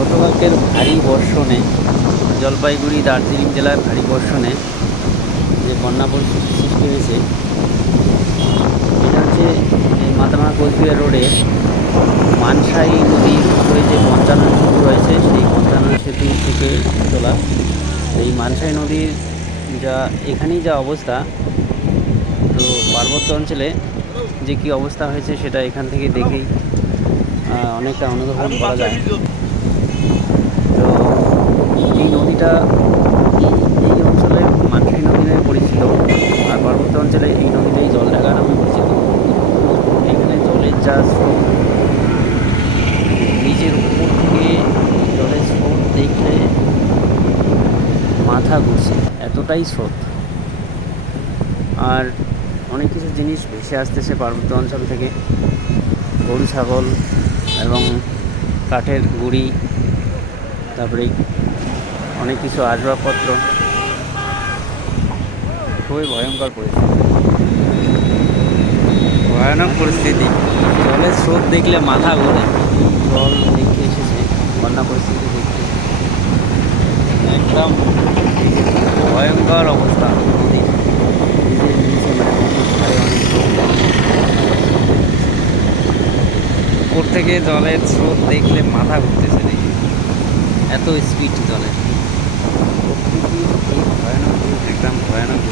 গতকালকের ভারী বর্ষণে জলপাইগুড়ি দার্জিলিং জেলায় ভারী বর্ষণে যে বন্যা পরিস্থিতি সৃষ্টি হয়েছে, এটা হচ্ছে এই মাথাভাঙা কোচবিহার রোডে মানসাই নদীর উপরে যে পঞ্চানন সেতু রয়েছে, সেই পঞ্চানন সেতু থেকে তোলা। এই মানসাই নদীর এখানেই যা অবস্থা, তো পার্বত্য অঞ্চলে যে কী অবস্থা হয়েছে সেটা এখান থেকে দেখেই অনেকটা অনুধাবন করা যায়। তো এই নদীটা এই অঞ্চলে মানসাই নদী নামে পরিচিত, আর পার্বত্য অঞ্চলে এই নদীটাই জলঢাকা নামে পরিচিত। এখানে জলের যা স্রোত, নিজের উপর থেকে জলের স্রোত দেখলে মাথা ঘুরছে, এতটাই স্রোত। আর অনেক কিছু জিনিস ভেসে আসতেছে পার্বত্য অঞ্চল থেকে, গরু ছাগল এবং কাঠের গুঁড়ি, তারপরে অনেক কিছু আসবাবপত্র। খুবই ভয়ঙ্কর পরিস্থিতি, ভয়ানক পরিস্থিতি। জলের স্রোত দেখলে মাথা ঘোরে। জল দেখতে এসেছে, বন্যা পরিস্থিতি দেখতে একদম ভয়ঙ্কর অবস্থা। নদীর নিজের নিচে নদীর ধারে অনেক উপর থেকে জলের স্রোত দেখলে মাথা ঘুরতেছে দেখি, এত স্পিড জলের। প্রকৃতির এই ভয়ানক, একদম ভয়ানক।